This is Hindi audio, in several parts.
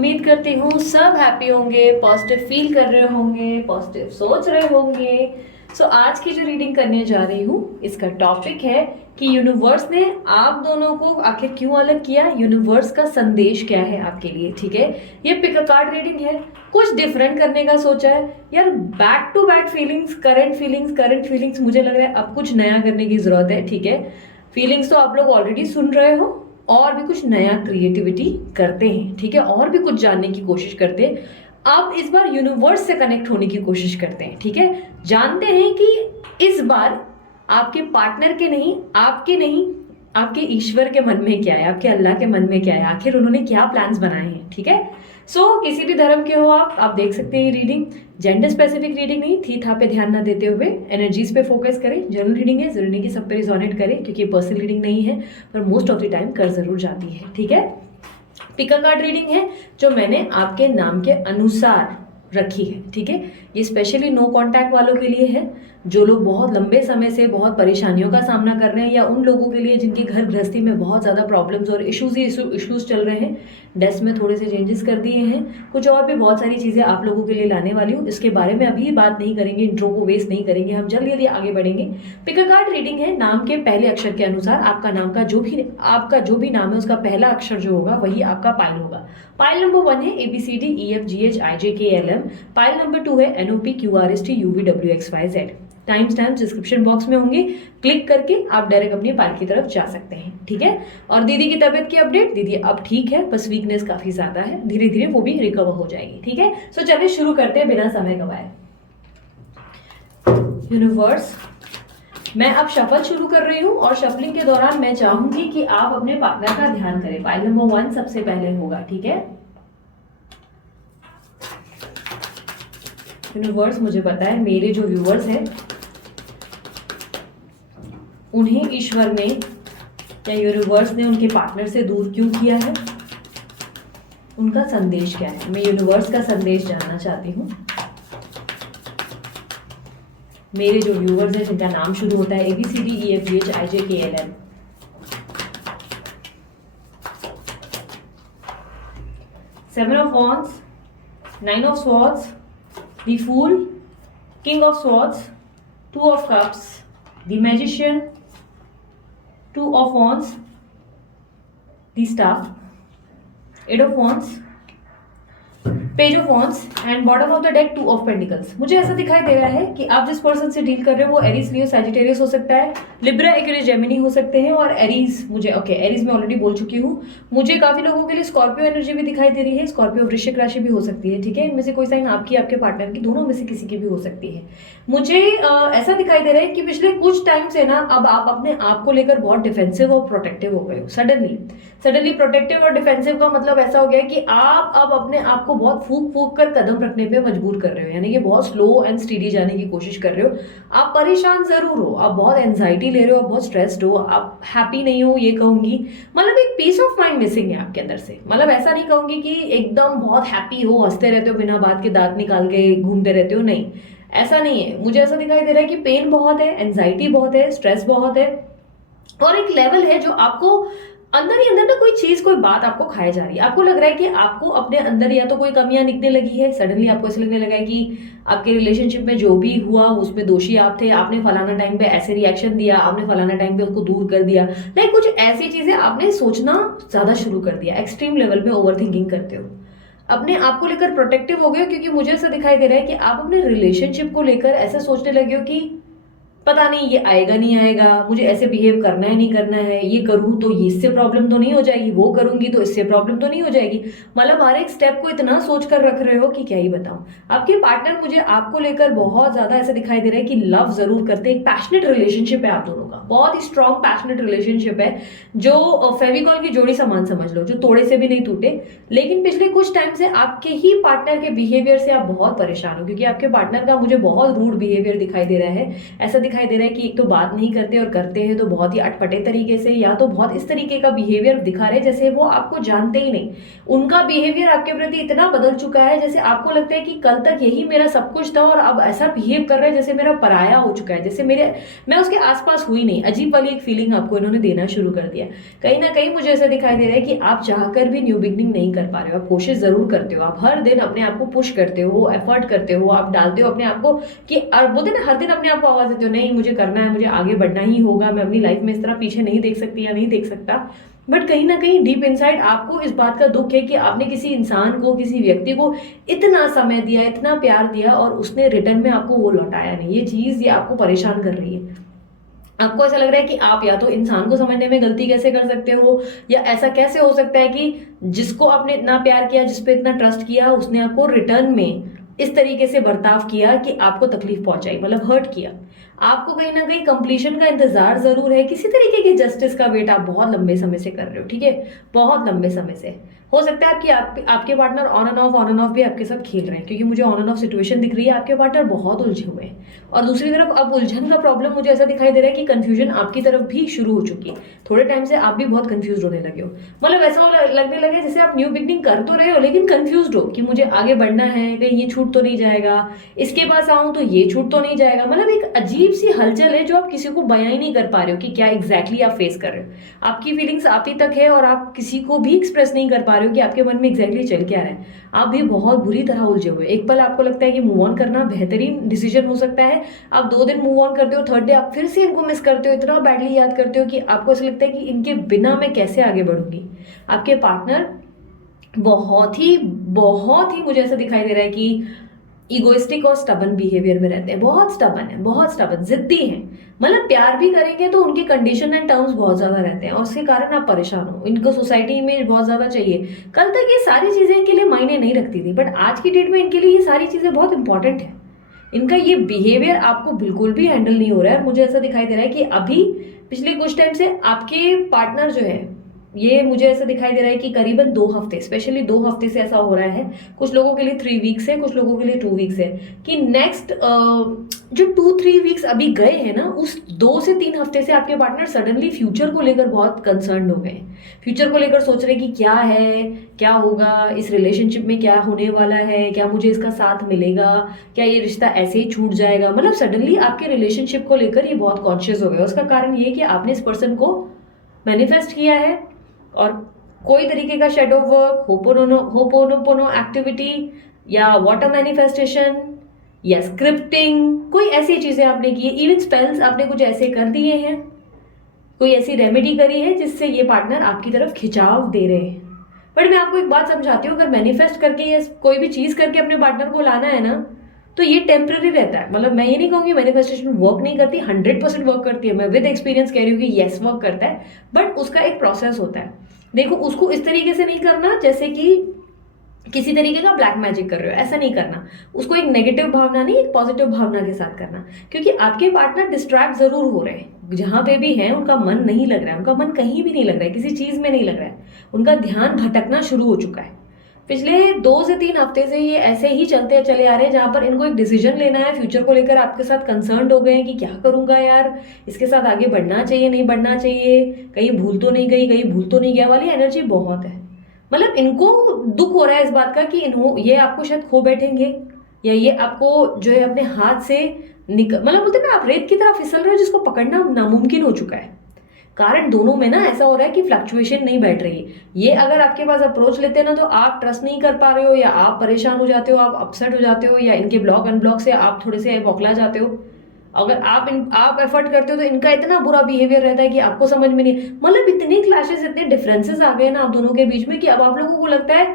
उम्मीद करती हूँ सब हैप्पी होंगे, पॉजिटिव फील कर रहे होंगे, पॉजिटिव सोच रहे होंगे। आज की जो रीडिंग करने जा रही हूँ इसका टॉपिक है कि यूनिवर्स ने आप दोनों को आखिर क्यों अलग किया, यूनिवर्स का संदेश क्या है आपके लिए। ठीक है, ये पिक अ कार्ड रीडिंग है, कुछ डिफरेंट करने का सोचा है यार। Back to back feelings, current feelings, मुझे लग रहा है अब कुछ नया करने की जरूरत है। ठीक है, फीलिंग्स तो आप लोग ऑलरेडी सुन रहे हो, और भी कुछ नया क्रिएटिविटी करते हैं। ठीक है, और भी कुछ जानने की कोशिश करते हैं। अब इस बार यूनिवर्स से कनेक्ट होने की कोशिश करते हैं। ठीक है, जानते हैं कि इस बार आपके पार्टनर के नहीं, आपके नहीं, आपके ईश्वर के मन में क्या है, आपके अल्लाह के मन में क्या है, आखिर उन्होंने क्या प्लान्स बनाए हैं। ठीक है, किसी भी धर्म के हो आप देख सकते हैं। रीडिंग जेंडर स्पेसिफिक रीडिंग नहीं, थी था पे ध्यान ना देते हुए एनर्जीज पे फोकस करें। जनरल रीडिंग है, जरूरी नहीं कि सब पे रिजोनेट करें, क्योंकि पर्सनल रीडिंग नहीं है, पर मोस्ट ऑफ द टाइम कर जरूर जाती है। ठीक है, पिक अ कार्ड रीडिंग है जो मैंने आपके नाम के अनुसार रखी है। ठीक है, ये स्पेशली नो कांटेक्ट वालों के लिए है, जो लोग बहुत लंबे समय से बहुत परेशानियों का सामना कर रहे हैं, या उन लोगों के लिए जिनकी घर गृहस्थी में बहुत ज़्यादा प्रॉब्लम्स और इश्यूज चल रहे हैं। डेस्क में थोड़े से चेंजेस कर दिए हैं, कुछ और भी बहुत सारी चीज़ें आप लोगों के लिए लाने वाली हूँ। इसके बारे में अभी बात नहीं करेंगे, इंट्रो को वेस्ट नहीं करेंगे, हम जल्दी जल्दी आगे बढ़ेंगे। पिक अ कार्ड रीडिंग है, नाम के पहले अक्षर के अनुसार आपका नाम का जो भी नाम है उसका पहला अक्षर जो होगा वही आपका पाइल होगा। पाइल नंबर 1 है ABCDEFGHIJKLM, पाइल नंबर 2 है NOPQRSTUVWXYZ। Time stamps description box में होंगे, क्लिक करके आप डायरेक्ट अपनी पाइल की तरफ जा सकते हैं। ठीक है, और दीदी की तबीयत की अपडेट, दीदी अब ठीक है, बस वीकनेस काफी ज्यादा है, धीरे धीरे वो भी रिकवर हो जाएगी। ठीक है, चलिए शुरू करते हैं बिना समय गवाए। यूनिवर्स, मैं अब शफल शुरू कर रही हूँ, और शफलिंग के दौरान मैं चाहूंगी कि आप अपने पार्टनर का ध्यान करें। पाइल नंबर 1 सबसे पहले होगा। ठीक है, यूनिवर्स मुझे पता है मेरे जो व्यूअर्स हैं उन्हें ईश्वर ने या यूनिवर्स ने उनके पार्टनर से दूर क्यों किया है, उनका संदेश क्या है। मैं यूनिवर्स का संदेश जानना चाहती हूँ। मेरे जो व्यूअर्स हैं जिनका नाम शुरू होता है ABCDEFGHIJKLM, Seven of Wands, Nine of Swords, The Fool, King of Swords, Two of Cups, The Magician, Two of Wands, The Staff, Eight of Wands, page of wands and bottom of the deck 2 of pentacles. मुझे ऐसा दिखाई दे रहा है कि आप जिस पर्सन से डील कर रहे हो वो एरीज, लियो, सैजिटेरियस हो सकता है, लिब्रा, एक्वेरियस, जेमिनी हो सकते हैं, और एरीज मुझे एरीज में ऑलरेडी बोल चुकी हूँ। मुझे काफी लोगों के लिए स्कॉर्पियो एनर्जी भी दिखाई दे रही है, स्कॉर्पियो वृश्चिक राशि भी हो सकती है। ठीक है, इनमें से कोई साइन आपकी, आपके पार्टनर की, दोनों में से किसी की भी हो सकती है। मुझे ऐसा दिखाई दे रहा है कि पिछले कुछ टाइम से ना अब आप अपने आप को लेकर बहुत डिफेंसिव और प्रोटेक्टिव हो गए हो। सडनली प्रोटेक्टिव और डिफेंसिव का मतलब ऐसा हो गया कि आप अब अपने आप को बहुत फूक कर कदम रखने पे मजबूर कर रहे हो, यानी कि बहुत स्लो एंड स्टीडी जाने की कोशिश कर रहे हो। आप परेशान जरूर हो, आप बहुत एंजाइटी ले रहे हो, आप बहुत स्ट्रेस्ड हो, आप हैप्पी नहीं हो, ये कहूंगी। मतलब एक पीस ऑफ माइंड मिसिंग है आपके अंदर से। मतलब ऐसा नहीं कहूंगी कि एकदम बहुत हैप्पी हो, हंसते रहते हो, बिना बात के दांत निकाल के घूमते रहते हो, नहीं, ऐसा नहीं है। मुझे ऐसा दिखाई दे रहा है कि पेन बहुत है, एंजाइटी बहुत है, स्ट्रेस बहुत है, और एक लेवल है जो आपको अंदर ही अंदर ना कोई चीज, कोई बात आपको खाए जा रही है। आपको लग रहा है कि आपको अपने अंदर या तो कोई कमियां दिखने लगी है, सडनली आपको ऐसे लगने लगा है कि आपके रिलेशनशिप में जो भी हुआ उसमें दोषी आप थे, आपने फलाना टाइम पे ऐसे रिएक्शन दिया, आपने फलाना टाइम पे उसको दूर कर दिया, लाइक कुछ ऐसी चीजें आपने सोचना ज्यादा शुरू कर दिया, एक्सट्रीम लेवल पे ओवर थिंकिंग करते हो, अपने आप को लेकर प्रोटेक्टिव हो गए हो। क्योंकि मुझे ऐसा दिखाई दे रहा है कि आप अपने रिलेशनशिप को लेकर ऐसा सोचने लगे हो कि पता नहीं ये आएगा नहीं आएगा, मुझे ऐसे बिहेव करना है नहीं करना है, ये करूँ तो ये इससे प्रॉब्लम तो नहीं हो जाएगी, वो करूंगी तो इससे प्रॉब्लम तो नहीं हो जाएगी। मतलब हर एक स्टेप को इतना सोच कर रख रहे हो कि क्या ही बताऊं। आपके पार्टनर मुझे आपको लेकर बहुत ज्यादा ऐसा दिखाई दे रहा है कि लव जरूर करते हैं, एक पैशनेट रिलेशनशिप है आप दोनों का, बहुत ही स्ट्रॉन्ग पैशनेट रिलेशनशिप है, जो फेविकॉल की जोड़ी समान समझ लो, जो तोड़े से भी नहीं टूटे। लेकिन पिछले कुछ टाइम से आपके ही पार्टनर के बिहेवियर से आप बहुत परेशान हो, क्योंकि आपके पार्टनर का मुझे बहुत रूड बिहेवियर दिखाई दे रहा है। ऐसा दिखाई दे रहा है कि एक तो बात नहीं करते और करते हैं तो बहुत ही अटपटे तरीके से, या तो बहुत इस तरीके का बिहेवियर दिखा रहे हैं जैसे वो आपको जानते ही नहीं। उनका बिहेवियर आपके प्रति इतना बदल चुका है जैसे आपको लगता है कि कल तक यही मेरा सब कुछ था और अब ऐसा बिहेव कर रहा है जैसे मेरा पराया हो चुका है, जैसे मैं उसके आसपास हुई नहीं। अजीब वाली एक फीलिंग आपको इन्होंने देना शुरू कर दिया। कहीं ना कहीं मुझे ऐसा दिखाई दे रहा है कि आप चाहकर भी न्यू बिगनिंग नहीं कर पा रहे हो। आप कोशिश जरूर करते हो, आप हर दिन अपने आप को पुश करते हो, एफर्ट करते हो, आप डालते हो अपने आप को कि बोलते ना हर दिन अपने आप को आवाज देते हो, नहीं मुझे करना है, मुझे आगे बढ़ना ही होगा, मैं अपनी लाइफ में इस तरह पीछे नहीं देख सकती या नहीं देख सकता। बट कहीं ना कहीं डीप इनसाइड आपको इस बात का दुख है कि आपने किसी इंसान को, किसी व्यक्ति को इतना समय दिया, इतना प्यार दिया और उसने रिटर्न में आपको वो लौटाया नहीं। ये चीज ये आपको परेशान कर रही है। आपको ऐसा लग रहा है कि आप या तो इंसान को समझने में गलती कैसे कर सकते हो, या ऐसा कैसे हो सकता है कि जिसको आपने इतना प्यार किया, जिसपे इतना ट्रस्ट किया, उसने आपको रिटर्न में इस तरीके से बर्ताव किया कि आपको तकलीफ पहुंचाई, मतलब हर्ट किया। आपको कहीं ना कहीं कंप्लीशन का इंतजार जरूर है, किसी तरीके की जस्टिस का वेट आप बहुत लंबे समय से कर रहे हो, ठीक है, बहुत लंबे समय से। हो सकता है आपके पार्टनर ऑन एंड ऑफ भी आपके साथ खेल रहे हैं, क्योंकि मुझे ऑन एंड ऑफ सिचुएशन दिख रही है, आपके पार्टनर बहुत उलझे हुए हैं। और दूसरी तरफ अब उलझन का प्रॉब्लम मुझे ऐसा दिखाई दे रहा है कि कंफ्यूजन आपकी तरफ भी शुरू हो चुकी है। थोड़े टाइम से आप भी बहुत कंफ्यूज होने लगे हो, मतलब ऐसा लगने लगे जैसे आप न्यू बिगनिंग कर तो रहे हो लेकिन कंफ्यूज हो कि मुझे आगे बढ़ना है, कहीं ये छूट तो नहीं जाएगा, इसके पास आऊं तो ये छूट तो नहीं जाएगा। मतलब एक अजीब सी हलचल है जो आप किसी को बयां ही नहीं कर पा रहे हो कि क्या एग्जैक्टली आप फेस कर रहे हो। आपकी फीलिंग्स आप ही तक है और आप किसी को भी एक्सप्रेस नहीं कर पा रहे हो कि आपके मन में एग्जैक्टली चल क्या रहा है। आप भी बहुत बुरी तरह उलझे हुए। एक पल आपको लगता है कि मूव ऑन करना बेहतरीन डिसीजन हो सकता है, आप 2 दिन मूव ऑन करते हो, थर्ड डे आप फिर से इनको मिस करते हो, इतना बैडली याद करते हो कि आपको ऐसा लगता है कि इनके बिना मैं कैसे आगे बढ़ूंगी। आपके पार्टनर बहुत ही मुझे ऐसा दिखाई दे रहा है कि इगोइस्टिक और स्टबन बिहेवियर में रहते हैं, बहुत स्टबन है, बहुत स्टबन, जिद्दी हैं। मतलब प्यार भी करेंगे तो उनके कंडीशन एंड टर्म्स बहुत ज्यादा रहते हैं और उसके कारण आप परेशान हो। इनको सोसाइटी इमेज बहुत ज्यादा चाहिए। कल तक ये सारी चीजें इनके लिए मायने नहीं रखती थी, बट आज की डेट में इनके लिए ये सारी चीजें बहुत इंपॉर्टेंट है। इनका ये बिहेवियर आपको बिल्कुल भी हैंडल नहीं हो रहा है। मुझे ऐसा दिखाई दे रहा है कि अभी पिछले कुछ टाइम से आपके पार्टनर जो है, ये मुझे ऐसा दिखाई दे रहा है कि करीबन 2 हफ्ते, स्पेशली 2 हफ्ते से ऐसा हो रहा है। कुछ लोगों के लिए 3 वीक्स है, कुछ लोगों के लिए 2 वीक्स है, कि नेक्स्ट जो 2-3 वीक्स अभी गए हैं ना, उस 2 से 3 हफ्ते से आपके पार्टनर सडनली फ्यूचर को लेकर बहुत कंसर्न हो गए। फ्यूचर को लेकर सोच रहे कि क्या है, क्या होगा, इस रिलेशनशिप में क्या होने वाला है, क्या मुझे इसका साथ मिलेगा, क्या ये रिश्ता ऐसे ही छूट जाएगा। मतलब सडनली आपके रिलेशनशिप को लेकर ये बहुत कॉन्शियस हो गए। उसका कारण ये कि आपने इस पर्सन को मैनिफेस्ट किया है और कोई तरीके का शेडो वर्क, होपोनोपोनो एक्टिविटी या वाटर मैनिफेस्टेशन या स्क्रिप्टिंग, कोई ऐसी चीजें आपने की है। इवन स्पेल्स आपने कुछ ऐसे कर दिए हैं, कोई ऐसी रेमेडी करी है जिससे ये पार्टनर आपकी तरफ खिंचाव दे रहे हैं। बट मैं आपको एक बात समझाती हूँ, अगर मैनिफेस्ट करके या कोई भी चीज करके अपने पार्टनर को लाना है ना, तो ये टेम्पररी रहता है। मतलब मैं ये नहीं कहूंगी मैनिफेस्टेशन वर्क नहीं करती, 100% वर्क करती है। मैं विद एक्सपीरियंस कह रही हूँ कि यस वर्क करता है, बट उसका एक प्रोसेस होता है। देखो, उसको इस तरीके से नहीं करना जैसे कि किसी तरीके का ब्लैक मैजिक कर रहे हो, ऐसा नहीं करना। उसको एक नेगेटिव भावना नहीं, एक पॉजिटिव भावना के साथ करना, क्योंकि आपके पार्टनर डिस्ट्रैक्ट जरूर हो रहे हैं। जहां पे भी हैं उनका मन नहीं लग रहा है, उनका मन कहीं भी नहीं लग रहा है, किसी चीज में नहीं लग रहा है, उनका ध्यान भटकना शुरू हो चुका है। पिछले 2 से 3 हफ्ते से ये ऐसे ही चलते चले आ रहे हैं, जहां पर इनको एक डिसीजन लेना है फ्यूचर को लेकर। आपके साथ कंसर्न्ड हो गए हैं कि क्या करूंगा यार, इसके साथ आगे बढ़ना चाहिए नहीं बढ़ना चाहिए, कहीं भूल तो नहीं गई, कहीं भूल तो नहीं गया, वाली एनर्जी बहुत है। मतलब इनको दुख हो रहा है इस बात का कि ये आपको शायद खो बैठेंगे, या ये आपको जो है अपने हाथ से मतलब बोलते हैं ना, आप रेत की तरह फिसल रहे हो जिसको पकड़ना नामुमकिन हो चुका है। कारण दोनों में ना ऐसा हो रहा है कि फ्लक्चुएशन नहीं बैठ रही है। ये अगर आपके पास अप्रोच लेते हैं ना, तो आप ट्रस्ट नहीं कर पा रहे हो, या आप परेशान हो जाते हो, आप अपसेट हो जाते हो, या इनके ब्लॉक अनब्लॉक से आप थोड़े से बौखला जाते हो। अगर आप एफर्ट करते हो तो इनका इतना बुरा बिहेवियर रहता है कि आपको समझ में नहीं। मतलब इतनी क्लैशेस, इतने डिफरेंसेस आ गए ना आप दोनों के बीच में कि अब आप लोगों को लगता है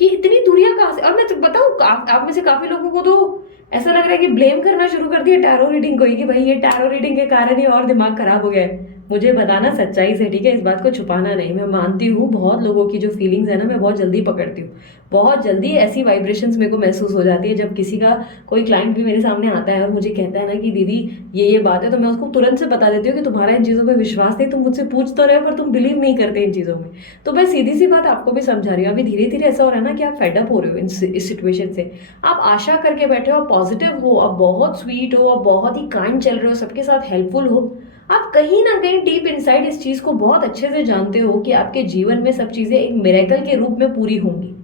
कि इतनी दूरियां कहां से। और मैं बताऊं, आप में से काफी लोगों को तो ऐसा लग रहा है कि ब्लेम करना शुरू कर दिया टैरो रीडिंग को ही, कि भाई ये टैरो रीडिंग के कारण ही और दिमाग खराब हो गया है। मुझे बताना सच्चाई से, ठीक है, इस बात को छुपाना नहीं। मैं मानती हूँ बहुत लोगों की जो फीलिंग्स है ना, मैं बहुत जल्दी पकड़ती हूँ। बहुत जल्दी ऐसी वाइब्रेशंस मेरे को महसूस हो जाती है जब किसी का कोई क्लाइंट भी मेरे सामने आता है और मुझे कहता है ना कि दीदी ये बात है, तो मैं उसको तुरंत से बता देती हूँ कि तुम्हारा इन चीज़ों पर विश्वास नहीं, तुम मुझसे पूछ तो रहे हो पर तुम बिलीव नहीं करते इन चीज़ों में। तो मैं सीधी सी बात आपको भी समझा रही हूँ। अभी धीरे धीरे ऐसा हो रहा है ना कि आप फेडअप हो रहे हो इस सिचुएशन से। आप आशा करके बैठे हो, आप पॉजिटिव हो, आप बहुत स्वीट हो, आप बहुत ही काइंड चल रहे हो, सबके साथ हेल्पफुल हो। आप कहीं ना कहीं डीप इनसाइड इस चीज को बहुत अच्छे से जानते हो कि आपके जीवन में सब चीजें एक मिरेकल के रूप में पूरी होंगी।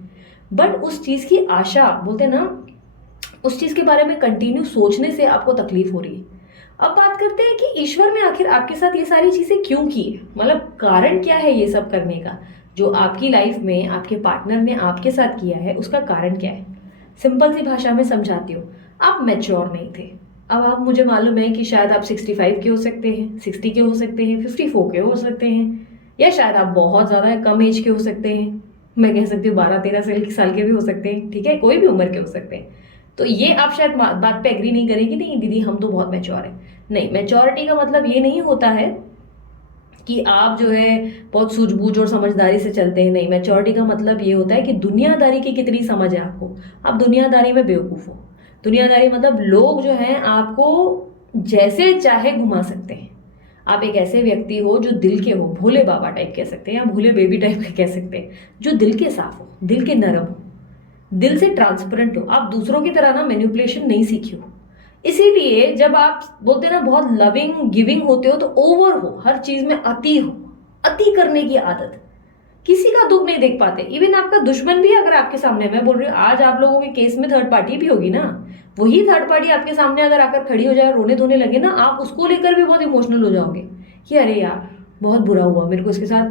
बट उस चीज की आशा, बोलते हैं ना, उस चीज के बारे में कंटिन्यू सोचने से आपको तकलीफ हो रही है। अब बात करते हैं कि ईश्वर ने आखिर आपके साथ ये सारी चीजें क्यों की है, मतलब कारण क्या है ये सब करने का। जो आपकी लाइफ में आपके पार्टनर ने आपके साथ किया है उसका कारण क्या है। सिंपल सी भाषा में समझाती हूँ। आप मैच्योर नहीं थे। अब आप, मुझे मालूम है कि शायद आप 65 के हो सकते हैं, 60 के हो सकते हैं, 54 के हो सकते हैं, या शायद आप बहुत ज़्यादा कम एज के हो सकते हैं। मैं कह सकती हूँ 12-13 साल के भी हो सकते हैं, ठीक है, कोई भी उम्र के हो सकते हैं। तो ये आप शायद बात पे एग्री नहीं करेंगे, नहीं दीदी हम तो बहुत मैच्योर हैं। नहीं, मैच्योरिटी का मतलब ये नहीं होता है कि आप जो है बहुत सूझबूझ और समझदारी से चलते हैं। नहीं, मैच्योरिटी का मतलब ये होता है कि दुनियादारी की कितनी समझ है आपको। आप दुनियादारी में बेवकूफ़ हो। दुनियादारी मतलब लोग जो हैं आपको जैसे चाहे घुमा सकते हैं। आप एक ऐसे व्यक्ति हो जो दिल के हो, भोले बाबा टाइप कह सकते हैं या भोले बेबी टाइप के कह सकते हैं, जो दिल के साफ हो, दिल के नरम हो, दिल से ट्रांसपेरेंट हो। आप दूसरों की तरह ना मैनिपुलेशन नहीं सीखे हो। इसीलिए जब आप बोलते हैं ना बहुत लविंग गिविंग होते हो तो ओवर हो, हर चीज में अति हो, अति करने की आदत, किसी का दुख नहीं देख पाते। इवन आपका दुश्मन भी अगर आपके सामने, मैं बोल रही हूँ आज आप लोगों के केस में थर्ड पार्टी भी होगी ना, वही थर्ड पार्टी आपके सामने अगर आकर खड़ी हो जाए, रोने धोने लगे ना, आप उसको लेकर भी बहुत इमोशनल हो जाओगे कि अरे यार बहुत बुरा हुआ मेरे को इसके साथ,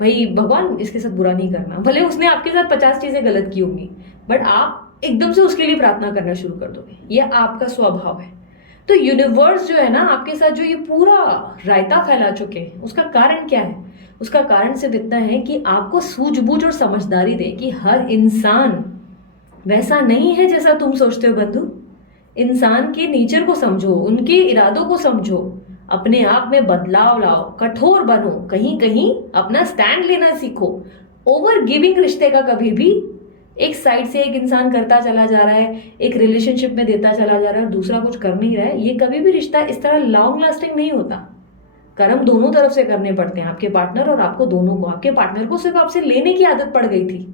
भाई भगवान इसके साथ बुरा नहीं करना। भले उसने आपके साथ 50 चीजें गलत की होंगी, बट आप एकदम से उसके लिए प्रार्थना करना शुरू कर दोगे। ये आपका स्वभाव है। तो यूनिवर्स जो है ना आपके साथ जो ये पूरा रायता फैला चुके हैं, उसका कारण क्या है। उसका कारण सिर्फ इतना है कि आपको सूझबूझ और समझदारी दे कि हर इंसान वैसा नहीं है जैसा तुम सोचते हो बंधु। इंसान के नेचर को समझो, उनके इरादों को समझो, अपने आप में बदलाव लाओ, कठोर बनो, कहीं कहीं अपना स्टैंड लेना सीखो। ओवर गिविंग रिश्ते का कभी भी एक साइड से एक इंसान करता चला जा रहा है, एक रिलेशनशिप में देता चला जा रहा है और दूसरा कुछ कर नहीं रहा है, ये कभी भी रिश्ता इस तरह लॉन्ग लास्टिंग नहीं होता। कर्म दोनों तरफ से करने पड़ते हैं, आपके पार्टनर और आपको दोनों को। आपके पार्टनर को सिर्फ आपसे लेने की आदत पड़ गई थी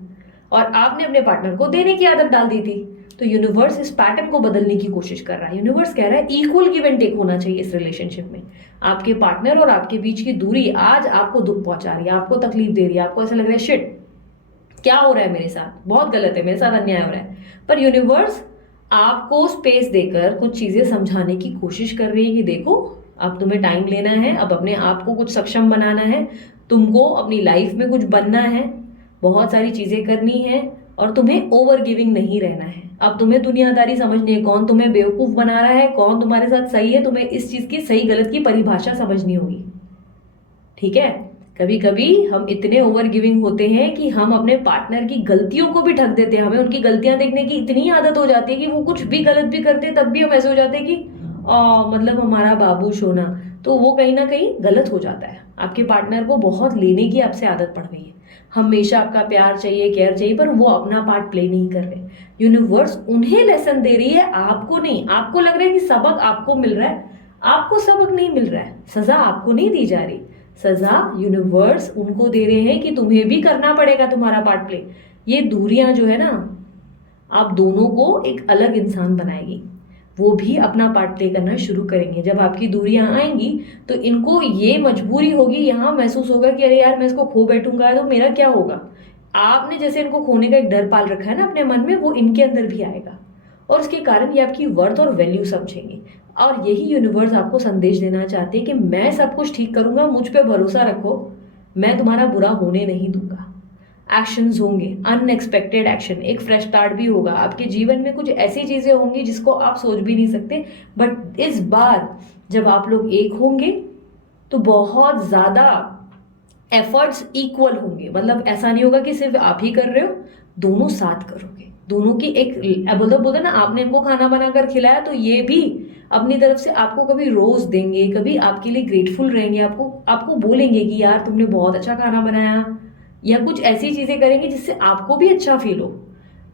और आपने अपने पार्टनर को देने की आदत डाल दी थी। तो यूनिवर्स इस पैटर्न को बदलने की कोशिश कर रहा है। यूनिवर्स कह रहा है इक्वल गिव एंड टेक होना चाहिए इस रिलेशनशिप में। आपके पार्टनर और आपके बीच की दूरी आज आपको दुख पहुंचा रही है, आपको तकलीफ दे रही है, आपको ऐसा लग रहा है शिट क्या हो रहा है मेरे साथ, बहुत गलत है, मेरे साथ अन्याय हो रहा है। पर यूनिवर्स आपको स्पेस देकर कुछ चीजें समझाने की कोशिश कर रही है कि देखो अब तुम्हें टाइम लेना है, अब अपने आप को कुछ सक्षम बनाना है, तुमको अपनी लाइफ में कुछ बनना है, बहुत सारी चीजें करनी है और तुम्हें ओवर गिविंग नहीं रहना है। अब तुम्हें दुनियादारी समझनी है, कौन तुम्हें बेवकूफ बना रहा है, कौन तुम्हारे साथ सही है, तुम्हें इस चीज की सही गलत की परिभाषा समझनी होगी। ठीक है, कभी कभी हम इतने ओवर गिविंग होते हैं कि हम अपने पार्टनर की गलतियों को भी ढक देते हैं। हमें उनकी गलतियां देखने की इतनी आदत हो जाती है कि वो कुछ भी गलत भी करते हैं तब भी हम ऐसे हो जाते हैं कि मतलब हमारा बाबू सोना, तो वो कहीं ना कहीं गलत हो जाता है। आपके पार्टनर को बहुत लेने की आपसे आदत पड़ गई है, हमेशा आपका प्यार चाहिए, केयर चाहिए, पर वो अपना पार्ट प्ले नहीं कर रहे। यूनिवर्स उन्हें लेसन दे रही है, आपको नहीं। आपको लग रहा है कि सबक आपको मिल रहा है, आपको सबक नहीं मिल रहा है, सजा आपको नहीं दी जा रही। सजा यूनिवर्स उनको दे रहे हैं कि तुम्हें भी करना पड़ेगा तुम्हारा पार्ट प्ले। ये दूरियां जो है ना आप दोनों को एक अलग इंसान बनाएगी, वो भी अपना पार्ट प्ले करना शुरू करेंगे। जब आपकी दूरियां आएंगी तो इनको ये मजबूरी होगी, यहाँ महसूस होगा कि अरे यार मैं इसको खो बैठूंगा तो मेरा क्या होगा। आपने जैसे इनको खोने का एक डर पाल रखा है ना अपने मन में, वो इनके अंदर भी आएगा और उसके कारण ये आपकी वर्थ और वैल्यू समझेंगे। और यही यूनिवर्स आपको संदेश देना चाहती है कि मैं सब कुछ ठीक करूंगा, मुझ पे भरोसा रखो, मैं तुम्हारा बुरा होने नहीं दूंगा। एक्शंस होंगे, अनएक्सपेक्टेड एक्शन, एक फ्रेश स्टार्ट भी होगा। आपके जीवन में कुछ ऐसी चीजें होंगी जिसको आप सोच भी नहीं सकते। बट इस बार जब आप लोग एक होंगे तो बहुत ज्यादा एफर्ट्स इक्वल होंगे। मतलब ऐसा नहीं होगा कि सिर्फ आप ही कर रहे हो, दोनों साथ करोगे। दोनों की एक बोलते ना, आपने इनको खाना बनाकर खिलाया तो ये भी अपनी तरफ से आपको कभी रोज देंगे, कभी आपके लिए ग्रेटफुल रहेंगे, आपको आपको बोलेंगे कि यार तुमने बहुत अच्छा खाना बनाया, या कुछ ऐसी चीजें करेंगे जिससे आपको भी अच्छा फील हो।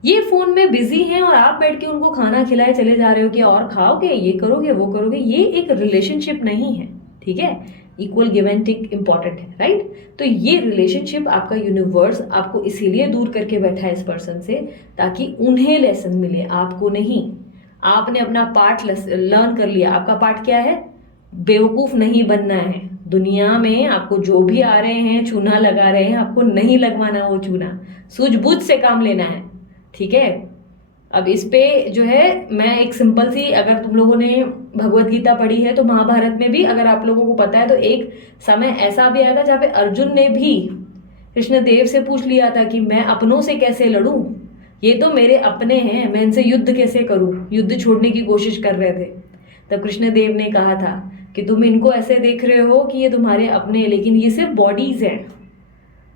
ये फोन में बिजी हैं और आप बैठ के उनको खाना खिलाए चले जा रहे हो कि और खाओगे, ये करोगे, वो करोगे, ये एक रिलेशनशिप नहीं है। ठीक है, equal give and take important है, राइट। तो ये रिलेशनशिप आपका यूनिवर्स आपको इसीलिए दूर करके बैठा है इस पर्सन से, ताकि उन्हें लेसन मिले, आपको नहीं। आपने अपना पार्ट लर्न कर लिया। आपका पार्ट क्या है? बेवकूफ नहीं बनना है। दुनिया में आपको जो भी आ रहे हैं, चूना लगा रहे हैं, आपको नहीं लगवाना वो चूना, सूझबूझ से काम लेना है। ठीक है। अब इस पे जो है मैं एक सिंपल सी, अगर तुम लोगों ने भगवत गीता पढ़ी है तो महाभारत में भी अगर आप लोगों को पता है तो एक समय ऐसा भी आया था जहां पे अर्जुन ने भी कृष्ण देव से पूछ लिया था कि मैं अपनों से कैसे लड़ूं, ये तो मेरे अपने हैं, मैं इनसे युद्ध कैसे करूं, युद्ध छोड़ने की कोशिश कर रहे थे। तब कृष्ण देव ने कहा था कि तुम इनको ऐसे देख रहे हो कि ये तुम्हारे अपने हैं, लेकिन ये सिर्फ बॉडीज हैं,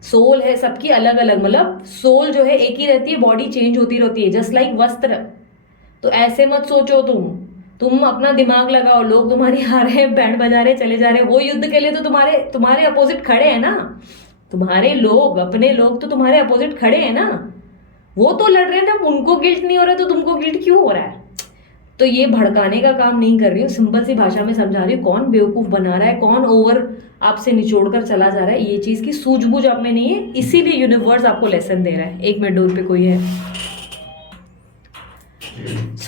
सोल है सबकी अलग अलग, मतलब सोल जो है एक ही रहती है, बॉडी चेंज होती रहती है, जस्ट लाइक वस्त्र। तो ऐसे मत सोचो, तुम अपना दिमाग लगाओ। लोग तुम्हारी आ रहे हैं, बैंड बजा रहे चले जा रहे हैं, वो युद्ध के लिए तो तुम्हारे तुम्हारे अपोजिट खड़े हैं ना। तुम्हारे लोग, अपने लोग तो तुम्हारे अपोजिट खड़े हैं ना, वो तो लड़ रहे हैं ना। उनको गिल्ट नहीं हो रहा तो तुमको गिल्ट क्यों हो रहा है? तो ये भड़काने का काम नहीं कर रही हूँ, सिंपल सी भाषा में समझा रही हूँ। कौन बेवकूफ बना रहा है, कौन ओवर आपसे निचोड़ कर चला जा रहा है, ये चीज की सूझबूझ आप में नहीं है, इसीलिए यूनिवर्स आपको लेसन दे रहा है। एक मिनट, डोर पे कोई है।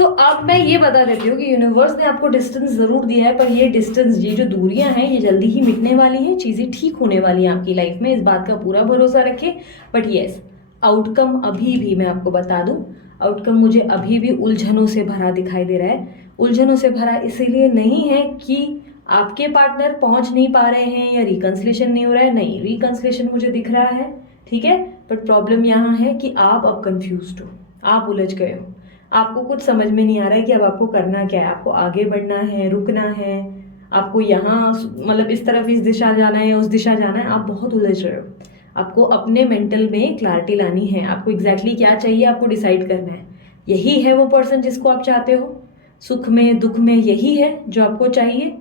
अब मैं ये बता देती हूँ कि यूनिवर्स ने आपको डिस्टेंस जरूर दिया है, पर ये डिस्टेंस, ये जो दूरियां हैं, ये जल्दी ही मिटने वाली हैं, चीजें ठीक होने वाली हैं आपकी लाइफ में, इस बात का पूरा भरोसा रखें। बट यस, आउटकम अभी भी मैं आपको बता दूं, आउटकम मुझे अभी भी उलझनों से भरा दिखाई दे रहा है। उलझनों से भरा इसीलिए नहीं है कि आपके पार्टनर पहुंच नहीं पा रहे हैं या रिकंसलेशन नहीं हो रहा है, नहीं, रिकंसलेशन मुझे दिख रहा है। ठीक है, बट प्रॉब्लम यहाँ है कि आप अब कंफ्यूज्ड हो, आप उलझ गए हो, आपको कुछ समझ में नहीं आ रहा है कि अब आपको करना क्या है, आपको आगे बढ़ना है, रुकना है, आपको यहाँ मतलब इस तरफ इस दिशा जाना है, उस दिशा जाना है, आप बहुत उलझ रहे हो। आपको अपने मेंटल में क्लैरिटी लानी है, आपको एग्जैक्टली क्या चाहिए आपको डिसाइड करना है। यही है वो पर्सन जिसको आप चाहते हो, सुख में दुख में यही है जो आपको चाहिए।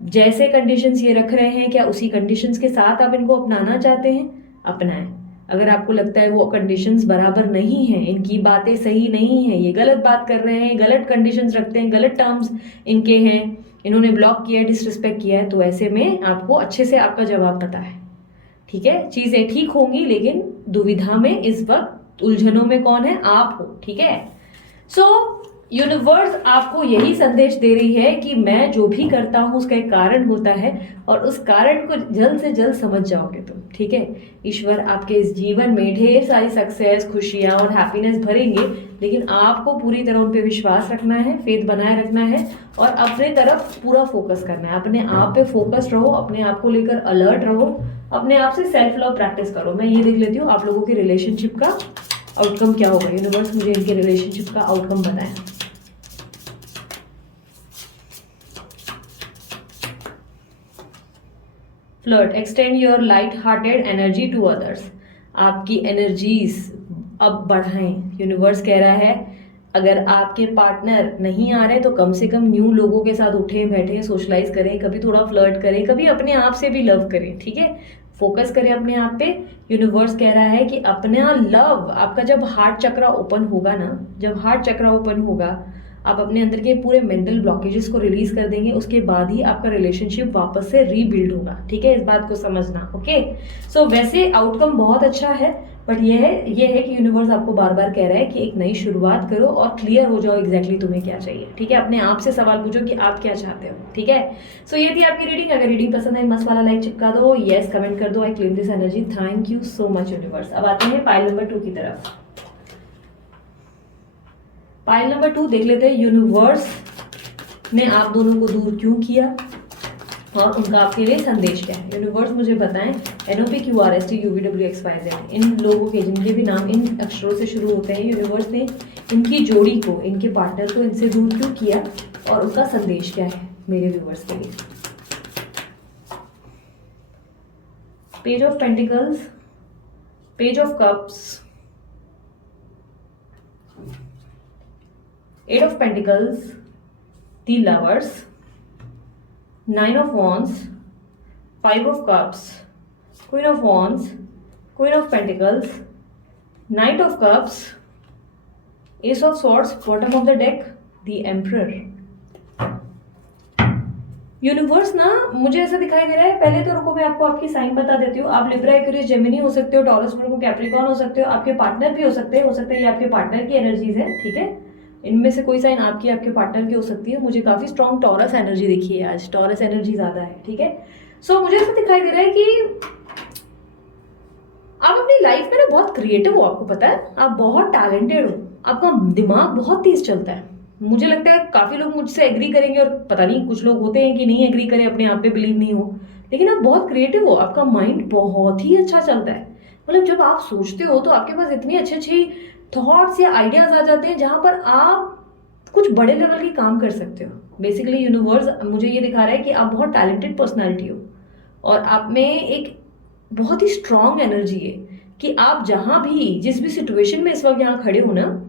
जैसे कंडीशंस ये रख रहे हैं, क्या उसी कंडीशंस के साथ आप इनको अपनाना चाहते हैं? अपनाएं। अगर आपको लगता है वो कंडीशंस बराबर नहीं हैं, इनकी बातें सही नहीं है, ये गलत बात कर रहे हैं, गलत कंडीशंस रखते हैं, गलत टर्म्स इनके हैं, इन्होंने ब्लॉक किया है, डिसरिस्पेक्ट किया है, तो ऐसे में आपको अच्छे से आपका जवाब पता है। ठीक है, चीजें ठीक होंगी, लेकिन दुविधा में इस वक्त, उलझनों में कौन है? आप हो। ठीक है, सो यूनिवर्स आपको यही संदेश दे रही है कि मैं जो भी करता हूं उसका एक कारण होता है, और उस कारण को जल्द से जल्द समझ जाओगे तुम। ठीक है, ईश्वर आपके इस जीवन में ढेर सारी सक्सेस, खुशियां और हैप्पीनेस भरेंगे, लेकिन आपको पूरी तरह उन पे विश्वास रखना है, फेथ बनाए रखना है, और अपने तरफ पूरा फोकस करना है। अपने आप पे फोकस रहो, अपने आप को लेकर अलर्ट रहो, अपने आप से सेल्फ लव प्रैक्टिस करो। मैं ये देख लेती हूँ आप लोगों की रिलेशनशिप का आउटकम क्या होगा। यूनिवर्स मुझे इनके रिलेशनशिप का आउटकम बताएं। Flirt, extend your light hearted energy to others. आपकी एनर्जीज अब बढ़ाएं। यूनिवर्स कह रहा है अगर आपके पार्टनर नहीं आ रहे तो कम से कम न्यू लोगों के साथ उठे बैठे सोशलाइज करें, कभी थोड़ा फ्लर्ट करें, कभी अपने आप से भी लव करें। ठीक है, फोकस करें अपने आप पे। यूनिवर्स कह रहा है कि अपना लव, आपका जब हार्ट चक्रा ओपन होगा ना, जब हार्ट चक्रा ओपन होगा, आप अपने अंदर के पूरे मेंटल ब्लॉकेजेस को रिलीज कर देंगे, उसके बाद ही आपका रिलेशनशिप वापस से रीबिल्ड होगा। ठीक है, इस बात को समझना। ओके, सो वैसे आउटकम बहुत अच्छा है, बट ये है कि यूनिवर्स आपको बार बार कह रहा है कि एक नई शुरुआत करो और क्लियर हो जाओ एग्जैक्टली तुम्हें क्या चाहिए। ठीक है, अपने आप से सवाल पूछो कि आप क्या चाहते हो। ठीक है, सो ये थी आपकी रीडिंग। अगर रीडिंग पसंद है मस्त वाला लाइक चिपका दो, यस कमेंट कर दो, आई claim this energy. Thank you so much universe. अब आते हैं पाइल नंबर 2 की तरफ। पाइल नंबर 2 देख लेते हैं यूनिवर्स ने आप दोनों को दूर क्यों किया और उनका आपके लिए संदेश क्या है। यूनिवर्स मुझे बताएं। NOPQRST UVWXYZ, इन लोगों के जिनके भी नाम इन अक्षरों से शुरू होते हैं, यूनिवर्स ने इनकी जोड़ी को, इनके पार्टनर को इनसे दूर क्यों किया और उनका संदेश क्या है मेरे व्यूवर्स के लिए। Page of pentacles, page of cups, 8 of Pentacles, the lovers, 9 of wands, 5 of cups, queen of wands, queen of pentacles, knight of cups, ace of swords, bottom of the deck, the emperor. Universe ना मुझे ऐसा दिखाई दे रहा है, पहले तो रुको मैं आपको आपकी साइन बता देती हूँ। आप लिब्रा, एक्वेरियस, जेमिनी हो सकते हो, टॉरस, वर्गो, कैप्रिकॉर्न हो सकते हो, आपके पार्टनर भी हो सकते हैं, ये आपके पार्टनर की एनर्जीज है, ठीक है। इनमें से कोई साइन आपकी आपके पार्टनर की हो सकती है। मुझे काफी स्ट्रॉन्ग टॉरस एनर्जी दिखी है आज, टॉरस एनर्जी ज्यादा है, ठीक है। सो मुझे ऐसा दिखाई दे रहा है कि आप अपनी लाइफ में ना बहुत क्रिएटिव हो, आपको पता है, आप बहुत टैलेंटेड हो, आपका दिमाग बहुत तेज चलता है। मुझे लगता है काफी लोग मुझसे एग्री करेंगे, और पता नहीं कुछ लोग होते हैं कि नहीं एग्री करें, अपने आप पे बिलीव नहीं हो, लेकिन आप बहुत क्रिएटिव हो, आपका माइंड बहुत ही अच्छा चलता है। मतलब जब आप सोचते हो तो आपके पास इतनी अच्छी अच्छी थॉट्स या आइडियाज आ जाते हैं जहां पर आप कुछ बड़े लेवल के काम कर सकते हो। बेसिकली यूनिवर्स मुझे ये दिखा रहा है कि आप बहुत टैलेंटेड पर्सनैलिटी हो, और आप में एक बहुत ही स्ट्रांग एनर्जी है कि आप जहां भी जिस भी सिचुएशन में इस वक्त यहाँ खड़े हो ना,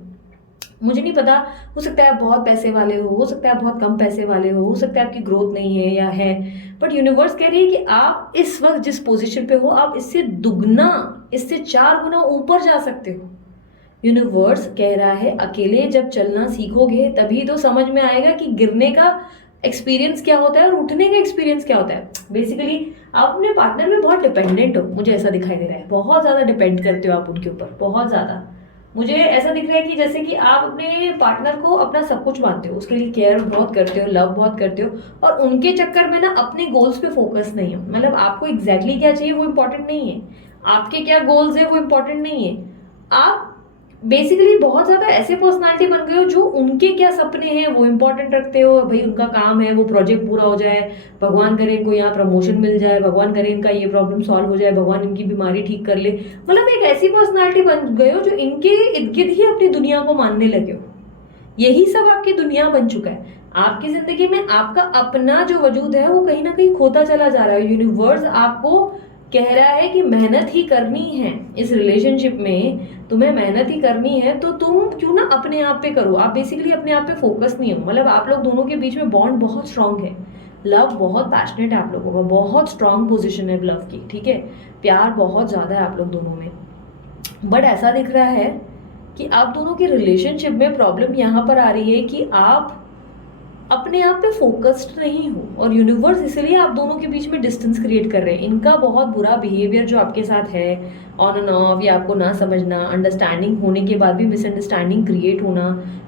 मुझे नहीं पता, हो सकता है आप बहुत पैसे वाले हो सकता है आप बहुत कम पैसे वाले हो सकता है आपकी ग्रोथ नहीं है या है, बट यूनिवर्स कह रही है कि आप इस वक्त जिस पोजीशन पे हो आप इससे दुगना, इससे 4 गुना ऊपर जा सकते हो। यूनिवर्स कह रहा है अकेले जब चलना सीखोगे तभी तो समझ में आएगा कि गिरने का एक्सपीरियंस क्या होता है और उठने का एक्सपीरियंस क्या होता है। बेसिकली आप अपने पार्टनर में बहुत डिपेंडेंट हो, मुझे ऐसा दिखाई दे रहा है, बहुत ज्यादा डिपेंड करते हो आप उनके ऊपर, बहुत ज्यादा। मुझे ऐसा दिख रहा है कि जैसे कि आप अपने पार्टनर को अपना सब कुछ मानते हो, उसके लिए केयर बहुत करते हो, लव बहुत करते हो, और उनके चक्कर में ना अपने गोल्स पे फोकस नहीं हो। मतलब आपको एग्जैक्टली क्या चाहिए वो इंपॉर्टेंट नहीं है, आपके क्या गोल्स है वो इंपॉर्टेंट नहीं है। आप बेसिकली बहुत ज्यादा ऐसे पर्सनालिटी बन गए हो जो उनके क्या सपने हैं वो इंपॉर्टेंट रखते हो। भाई उनका काम है वो प्रोजेक्ट पूरा हो जाए, भगवान करे इनको यहाँ प्रमोशन मिल जाए, भगवान करे इनका ये प्रॉब्लम सॉल्व हो जाए, भगवान इनकी बीमारी ठीक कर ले। मतलब एक ऐसी पर्सनालिटी बन गए हो जो इनके इर्द गिर्द ही अपनी दुनिया को मानने लगे हो। यही सब आपकी दुनिया बन चुका है। आपकी जिंदगी में आपका अपना जो वजूद है वो कहीं ना कहीं खोता चला जा रहा है। यूनिवर्स आपको कह रहा है कि मेहनत ही करनी है इस रिलेशनशिप में, तुम्हें मेहनत ही करनी है, तो तुम क्यों ना अपने आप पे करो। आप बेसिकली अपने आप पे फोकस नहीं हो। मतलब आप लोग दोनों के बीच में बॉन्ड बहुत स्ट्रांग है, लव बहुत पैशनेट है आप लोगों का, बहुत स्ट्रांग पोजीशन है लव की, ठीक है, प्यार बहुत ज्यादा है आप लोग दोनों में। बट ऐसा दिख रहा है कि आप दोनों की रिलेशनशिप में प्रॉब्लम यहाँ पर आ रही है कि आप अपने आप पे फोकस्ड नहीं हो, और यूनिवर्स इसलिए आप दोनों के बीच में डिस्टेंस क्रिएट कर रहे हैं। इनका बहुत बुरा बिहेवियर जो आपके साथ है, ऑन एंड ऑफ, या आपको ना समझना, अंडरस्टैंडिंग होने के बाद भी मिसअंडरस्टैंडिंग क्रिएट होना,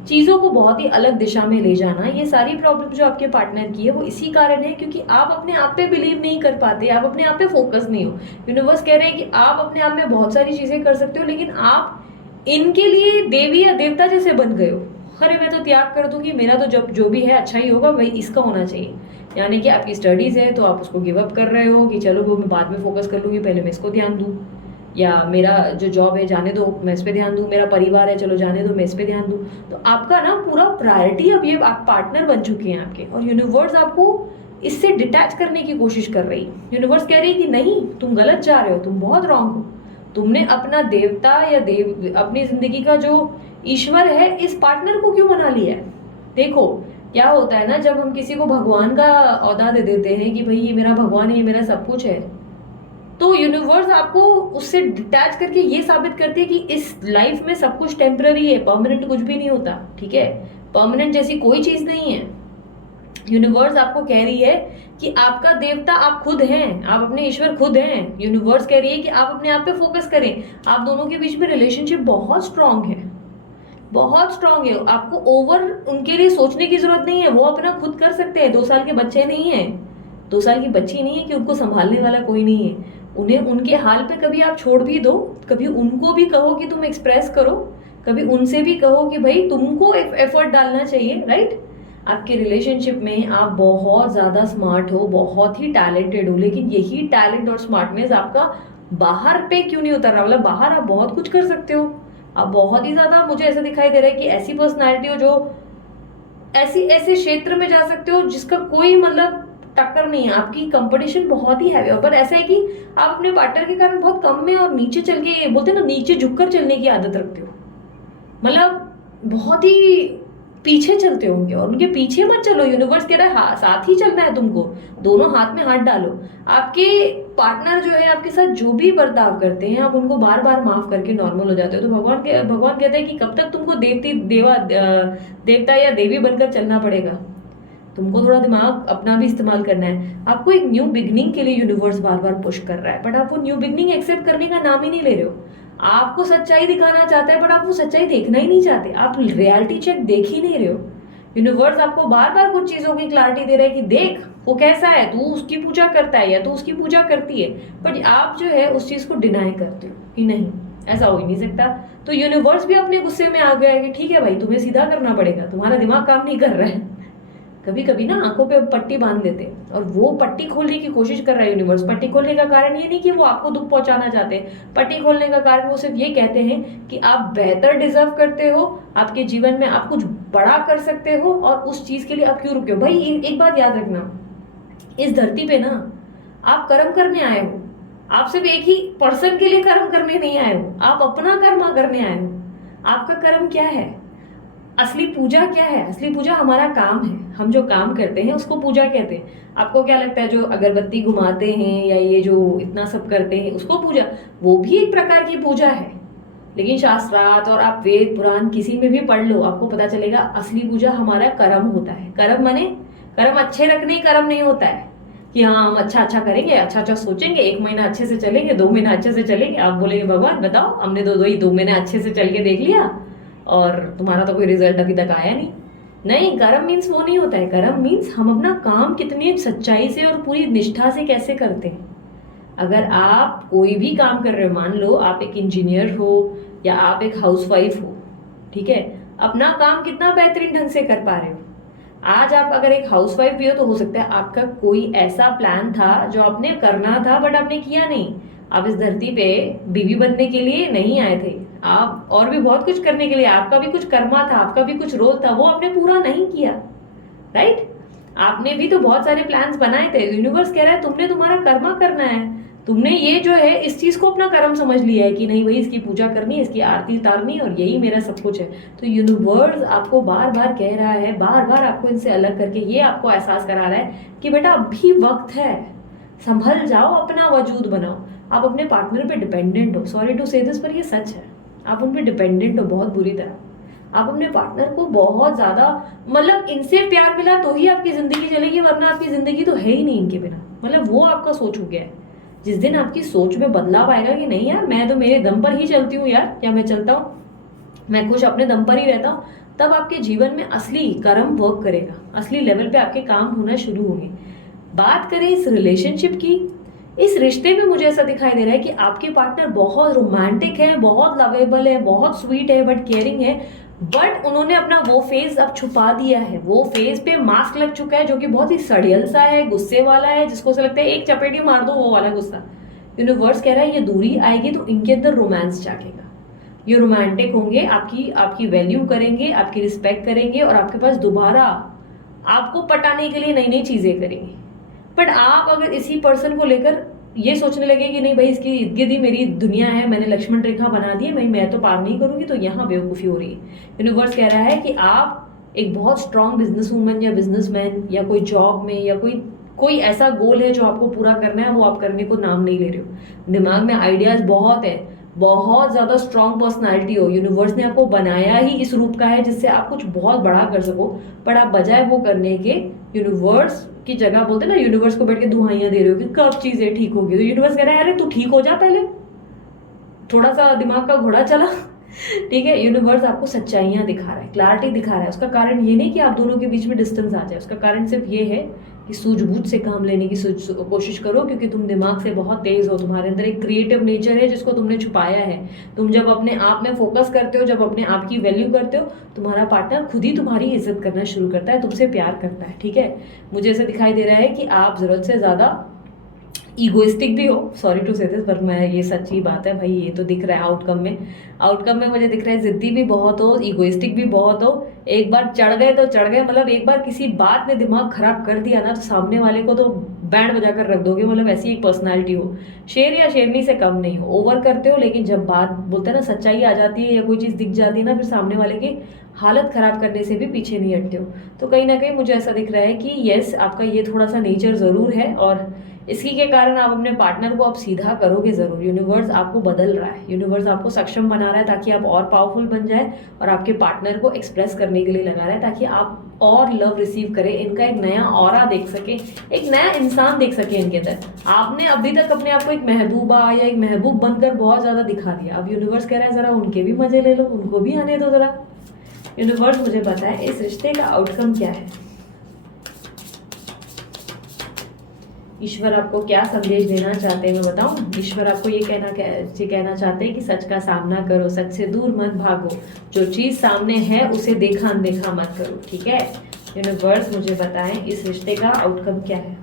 चीज़ों को बहुत ही अलग दिशा में ले जाना, ये सारी प्रॉब्लम जो आपके पार्टनर की है वो इसी कारण है क्योंकि आप अपने आप पे बिलीव नहीं कर पाते, आप अपने आप पे फोकस नहीं हो। यूनिवर्स कह रहे हैं कि आप अपने आप में बहुत सारी चीज़ें कर सकते हो, लेकिन आप इनके लिए देवी या देवता जैसे बन गए हो। अरे मैं तो त्याग कर दूंगी, मेरा तो जब जो भी है अच्छा ही होगा, वही इसका होना चाहिए। यानी कि आपकी स्टडीज है तो आप उसको गिव अप कर रहे हो कि चलो वो मैं बाद में फोकस कर लूंगी, पहले मैं इसको ध्यान दूं, या मेरा जो जॉब है जाने दो मैं इस पे ध्यान दूं, मेरा परिवार है चलो जाने दो मैं इस पे ध्यान दूं। तो आपका ना पूरा प्रायोरिटी अब ये आप पार्टनर बन चुके हैं आपके, और यूनिवर्स आपको इससे डिटैच करने की कोशिश कर रही है। यूनिवर्स कह रही है कि नहीं, तुम गलत जा रहे हो, तुम बहुत रॉन्ग हो, तुमने अपना देवता या अपनी जिंदगी का जो ईश्वर है इस पार्टनर को क्यों बना लिया है। देखो क्या होता है ना, जब हम किसी को भगवान का औहदा दे देते हैं कि भाई ये मेरा भगवान है, ये मेरा सब कुछ है, तो यूनिवर्स आपको उससे डिटैच करके ये साबित करती है कि इस लाइफ में सब कुछ टेम्पररी है, परमानेंट कुछ भी नहीं होता, ठीक है, परमानेंट जैसी कोई चीज नहीं है। यूनिवर्स आपको कह रही है कि आपका देवता आप खुद हैं, आप अपने ईश्वर खुद हैं। यूनिवर्स कह रही है कि आप अपने आप पे फोकस करें। आप दोनों के बीच में रिलेशनशिप बहुत स्ट्रांग है, बहुत स्ट्रांग है। आपको ओवर उनके लिए सोचने की जरूरत नहीं है, वो अपना खुद कर सकते हैं। 2 साल के बच्चे नहीं है, 2 साल की बच्ची नहीं है कि उनको संभालने वाला कोई नहीं है। उन्हें उनके हाल पे कभी आप छोड़ भी दो, कभी उनको भी कहो कि तुम एक्सप्रेस करो, कभी उनसे भी कहो कि भाई तुमको एफर्ट डालना चाहिए, राइट। आपके रिलेशनशिप में आप बहुत ज्यादा स्मार्ट हो, बहुत ही टैलेंटेड हो, लेकिन यही टैलेंट और स्मार्टनेस आपका बाहर पे क्यों नहीं उतर रहा। मतलब बाहर आप बहुत कुछ कर सकते हो, आप बहुत ही ज्यादा, मुझे ऐसा दिखाई दे रहा है कि ऐसी पर्सनालिटी हो जो ऐसे क्षेत्र में जा सकते हो जिसका कोई मतलब टक्कर नहीं है। आपकी कंपटीशन बहुत ही हैवी है, पर ऐसा है कि आप अपने पार्टनर के कारण बहुत कम में और नीचे चल के, बोलते हैं ना, नीचे झुककर चलने की आदत रखते हो। मतलब बहुत ही पीछे चलते हो उनके, और उनके पीछे मत चलो। यूनिवर्स कह रहा है साथ ही चलना है तुमको, दोनों हाथ में हाथ डालो। आपके पार्टनर जो है आपके साथ जो भी बर्ताव करते हैं, आप उनको बार बार माफ करके नॉर्मल हो जाते हो। तो भगवान कहते हैं कि कब तक तुमको देवता या देवी बनकर चलना पड़ेगा। तुमको थोड़ा दिमाग अपना भी इस्तेमाल करना है। आपको एक न्यू बिगनिंग के लिए यूनिवर्स बार बार पुश कर रहा है, बट आप वो न्यू बिगनिंग एक्सेप्ट करने का नाम ही नहीं ले रहे हो। आपको सच्चाई दिखाना चाहता है, बट आप वो सच्चाई देखना ही नहीं चाहते। आप रियलिटी चेक देख ही नहीं रहे हो। यूनिवर्स आपको बार बार कुछ चीजों की क्लैरिटी दे रहा है कि देख वो कैसा है, तू उसकी पूजा करता है या तू उसकी पूजा करती है, बट आप जो है उस चीज को डिनाई करते हो कि नहीं, ऐसा हो ही नहीं सकता। तो यूनिवर्स भी अपने गुस्से में आ गया है कि ठीक है भाई, तुम्हें सीधा करना पड़ेगा, तुम्हारा दिमाग काम नहीं कर रहा है। कभी कभी ना आंखों पे पट्टी बांध देते हैं, और वो पट्टी खोलने की कोशिश कर रहा है यूनिवर्स। पट्टी खोलने का कारण ये नहीं कि वो आपको दुख पहुंचाना चाहते हैं। पट्टी खोलने का कारण वो सिर्फ ये कहते हैं कि आप बेहतर डिजर्व करते हो, आपके जीवन में आप कुछ बड़ा कर सकते हो, और उस चीज के लिए आप क्यों रुके हो। भाई एक बात याद रखना, इस धरती पे ना आप कर्म करने आए हो। आप सिर्फ एक ही पर्सन के लिए कर्म करने नहीं आए हो, आप अपना कर्म करने आए हो। आपका कर्म क्या है, असली पूजा क्या है? असली पूजा हमारा काम है। हम जो काम करते हैं उसको पूजा कहते हैं। आपको क्या लगता है जो अगरबत्ती घुमाते हैं या ये जो इतना सब करते हैं उसको पूजा? वो भी एक प्रकार की पूजा है। लेकिन शास्त्रार्थ और आप वेद पुराण किसी में भी पढ़ लो, आपको पता चलेगा असली पूजा हमारा कर्म होता है। कर्म माने कर्म अच्छे रखने, कर्म नहीं होता है कि हाँ हम अच्छा अच्छा करेंगे, अच्छा अच्छा सोचेंगे, 1 महीना अच्छे से चलेंगे, 2 महीना अच्छे से चलेंगे। आप बोलेंगे भगवान बताओ, हमने तो 2 महीने अच्छे से चल के देख लिया और तुम्हारा तो कोई रिजल्ट अभी तक आया नहीं। नहीं, कर्म मीन्स वो नहीं होता है। कर्म मीन्स हम अपना काम कितनी सच्चाई से और पूरी निष्ठा से कैसे करते हैं। अगर आप कोई भी काम कर रहे हो, मान लो आप एक इंजीनियर हो या आप एक हाउसवाइफ हो, ठीक है, अपना काम कितना बेहतरीन ढंग से कर पा रहे हो। आज आप अगर एक हाउसवाइफ भी हो तो हो सकता है आपका कोई ऐसा प्लान था जो आपने करना था बट आपने किया नहीं। आप इस धरती पे बीवी बनने के लिए नहीं आए थे, आप और भी बहुत कुछ करने के लिए, आपका भी कुछ कर्मा था, आपका भी कुछ रोल था, वो आपने पूरा नहीं किया। राइट? आपने भी तो बहुत सारे प्लान्स बनाए थे। यूनिवर्स कह रहा है तुमने तुम्हारा कर्मा करना है। तुमने ये जो है इस चीज को अपना कर्म समझ लिया है कि नहीं भाई इसकी पूजा करनी है, इसकी आरती उतारनी और यही मेरा सब कुछ है। तो यूनिवर्स आपको बार बार कह रहा है, बार बार आपको इनसे अलग करके ये आपको एहसास करा रहा है कि बेटा अभी वक्त है, संभल जाओ, अपना वजूद बनाओ। आप अपने पार्टनर पे डिपेंडेंट हो, सॉरी टू से दिस पर ये सच है। आप उन पे डिपेंडेंट हो बहुत बुरी तरह। आप अपने पार्टनर को बहुत ज्यादा, मतलब इनसे प्यार मिला तो ही आपकी जिंदगी चलेगी, वरना आपकी जिंदगी तो है ही नहीं इनके बिना। मतलब वो आपका सोच हो गया है। जिस दिन आपकी सोच में बदलाव आएगा कि नहीं यार मैं तो मेरे दम पर ही चलती हूँ यार, या मैं चलता हूँ, मैं खुश अपने दम पर ही रहता हूँ, तब आपके जीवन में असली कर्म वर्क करेगा, असली लेवल पे आपके काम होना शुरू होंगे। बात करें इस रिलेशनशिप की, इस रिश्ते में मुझे ऐसा दिखाई दे रहा है कि आपके पार्टनर बहुत रोमांटिक है, बहुत लवेबल है, बहुत स्वीट है, बट केयरिंग है, बट उन्होंने अपना वो फेज अब छुपा दिया है। वो फेज पे मास्क लग चुका है जो कि बहुत ही सड़ियल सा है, गुस्से वाला है, जिसको ऐसा लगता है एक चपेटी मार दो, वो वाला गुस्सा। यूनिवर्स कह रहा है ये दूरी आएगी तो इनके अंदर रोमांस जागेगा, ये रोमांटिक होंगे, आपकी आपकी वैल्यू करेंगे, आपकी रिस्पेक्ट करेंगे, और आपके पास दोबारा आपको पटाने के लिए नई नई चीजें करेंगे। बट आप अगर इसी पर्सन को लेकर ये सोचने लगे कि नहीं भाई इसकी इर्द गिर्द ही मेरी दुनिया है, मैंने लक्ष्मण रेखा बना दी है, मैं तो पार नहीं करूंगी, तो यहाँ बेवकूफ़ी हो रही है। यूनिवर्स कह रहा है कि आप एक बहुत स्ट्रांग बिजनेस वूमन या बिजनेसमैन या कोई जॉब में या कोई ऐसा गोल है जो आपको पूरा करना है, वो आप करने को नाम नहीं ले रहे हो। दिमाग में आइडियाज बहुत है, बहुत ज्यादा स्ट्रांग पर्सनालिटी हो। यूनिवर्स ने आपको बनाया ही इस रूप का है जिससे आप कुछ बहुत बड़ा कर सको, पर आप बजाय वो करने के यूनिवर्स की जगह, बोलते ना यूनिवर्स को बैठ के दुहाइयां दे रहे हो कि कब चीजें ठीक होगी। तो यूनिवर्स कह रहा है अरे तू ठीक हो जा, पहले थोड़ा सा दिमाग का घोड़ा चला। ठीक है, यूनिवर्स आपको सच्चाइयां दिखा रहा है, क्लैरिटी दिखा रहा है। उसका कारण ये नहीं कि आप दोनों के बीच में डिस्टेंस आ जाए, उसका कारण सिर्फ ये है कि सूझबूझ से काम लेने की कोशिश करो, क्योंकि तुम दिमाग से बहुत तेज हो, तुम्हारे अंदर एक क्रिएटिव नेचर है जिसको तुमने छुपाया है। तुम जब अपने आप में फोकस करते हो, जब अपने आप की वैल्यू करते हो, तुम्हारा पार्टनर खुद ही तुम्हारी इज्जत करना शुरू करता है, तुमसे प्यार करता है। ठीक है, मुझे ऐसा दिखाई दे रहा है कि आप जरूरत से ज्यादा ईगोइस्टिक भी हो, सॉरी टू से दिस, पर मैं ये सच्ची बात है भाई, ये तो दिख रहा है आउटकम में मुझे दिख रहा है जिद्दी भी बहुत हो, ईगोइस्टिक भी बहुत हो। एक बार चढ़ गए तो चढ़ गए, मतलब एक बार किसी बात ने दिमाग खराब कर दिया ना तो सामने वाले को तो बैंड बजा कर रख दोगे, मतलब ऐसी एक पर्सनालिटी हो। शेर या शेरनी से कम नहीं हो, ओवर करते हो, लेकिन जब बात बोलते हैं ना सच्चाई आ जाती है या कोई चीज़ दिख जाती है ना, फिर सामने वाले की हालत खराब करने से भी पीछे नहीं हटते हो। तो कहीं ना कहीं मुझे ऐसा दिख रहा है कि यस, आपका ये थोड़ा सा नेचर ज़रूर है, और इसी के कारण आप अपने पार्टनर को आप सीधा करोगे ज़रूर। यूनिवर्स आपको बदल रहा है, यूनिवर्स आपको सक्षम बना रहा है ताकि आप और पावरफुल बन जाए, और आपके पार्टनर को एक्सप्रेस करने के लिए लगा रहा है ताकि आप और लव रिसीव करें, इनका एक नया ऑरा देख सकें, एक नया इंसान देख सकें इनके अंदर। आपने अभी तक अपने आप को एक महबूबा या एक महबूब बनकर बहुत ज़्यादा दिखा दिया, अब यूनिवर्स कह रहा है ज़रा उनके भी मजे ले लो, उनको भी आने दो ज़रा। यूनिवर्स मुझे बताए इस रिश्ते का आउटकम क्या है, ईश्वर आपको क्या संदेश देना चाहते हैं मैं बताऊं। ईश्वर आपको ये कहना चाहते हैं कि सच का सामना करो, सच से दूर मत भागो, जो चीज सामने है उसे देखा अनदेखा मत करो, ठीक है। यूनिवर्स मुझे बताएं इस रिश्ते का आउटकम क्या है।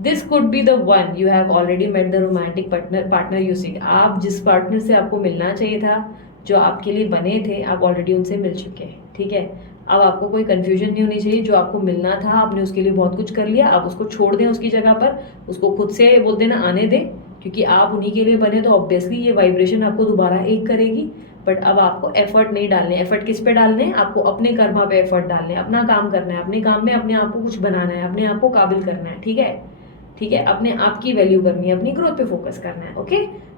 This could be the one you have already met the romantic partner you seek. आप जिस पार्टनर से आपको मिलना चाहिए था, जो आपके लिए बने थे, आप ऑलरेडी उनसे मिल चुके हैं, ठीक है। अब आपको कोई कंफ्यूजन नहीं होनी चाहिए, जो आपको मिलना था आपने उसके लिए बहुत कुछ कर लिया, आप उसको छोड़ दें उसकी जगह पर, उसको खुद से बोल देना आने दें, क्योंकि आप उन्हीं के लिए बने, तो ऑब्वियसली ये वाइब्रेशन आपको दोबारा एक करेगी। बट अब आपको एफर्ट नहीं डालने, एफर्ट किस पे डालने हैं, आपको अपने कर्मा पे एफर्ट डालने, अपना काम करना है, अपने काम में अपने आप को कुछ बनाना है, अपने आप को काबिल करना है, ठीक है, ठीक है। अपने आप की वैल्यू करनी है, अपनी ग्रोथ पे फोकस करना है, ओके।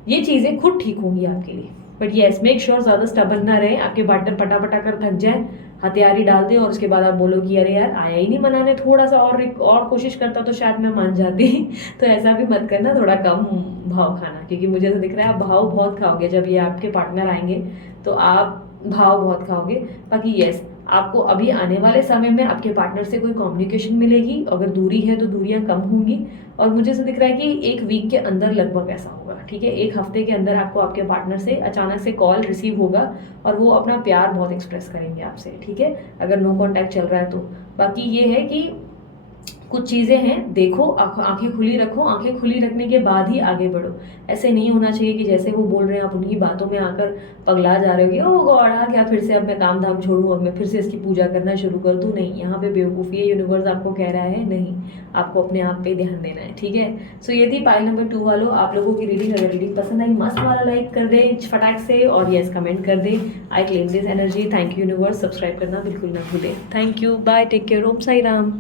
ये चीज़ें खुद ठीक होंगी आपके लिए, बट येस मेक श्योर ज़्यादा स्टबन ना रहे, आपके पार्टनर पटा कर थक जाए, हथियारी डाल दे, और उसके बाद आप बोलो कि अरे यार आया ही नहीं मनाने, थोड़ा सा और कोशिश करता तो शायद मैं मान जाती। तो ऐसा भी मत करना, थोड़ा कम भाव खाना, क्योंकि मुझे तो दिख रहा है आप भाव बहुत खाओगे जब ये आपके पार्टनर आएंगे, तो आप भाव बहुत खाओगे। बाकी यस, आपको अभी आने वाले समय में आपके पार्टनर से कोई कम्युनिकेशन मिलेगी, अगर दूरी है तो दूरियां कम होंगी, और मुझे ऐसा दिख रहा है कि एक वीक के अंदर लगभग ऐसा होगा, ठीक है। एक हफ्ते के अंदर आपको आपके पार्टनर से अचानक से कॉल रिसीव होगा, और वो अपना प्यार बहुत एक्सप्रेस करेंगे आपसे, ठीक है, अगर नो कॉन्टैक्ट चल रहा है तो। बाकी ये है कि कुछ चीज़ें हैं, देखो, आंखें खुली रखो, आंखें खुली रखने के बाद ही आगे बढ़ो। ऐसे नहीं होना चाहिए कि जैसे वो बोल रहे हैं आप उन्हीं बातों में आकर पगला जा रहे हो कि ओ गॉड क्या फिर से अब मैं काम धाम छोड़ूं, अब मैं फिर से इसकी पूजा करना शुरू कर दूं। नहीं, यहाँ पे बेवकूफ़ी है, यूनिवर्स आपको कह रहा है नहीं, आपको अपने आप पे ध्यान देना है, ठीक है। सो ये थी पाइल नंबर 2 वालों आप लोगों की रीडिंग। अगर रीडिंग पसंद आई मस्त वाला लाइक कर दे फटाक से, और यस कमेंट कर दे I claim this energy. Thank you universe, subscribe करना बिल्कुल ना भूलें। Thank you, bye, take care, Om Sai Ram.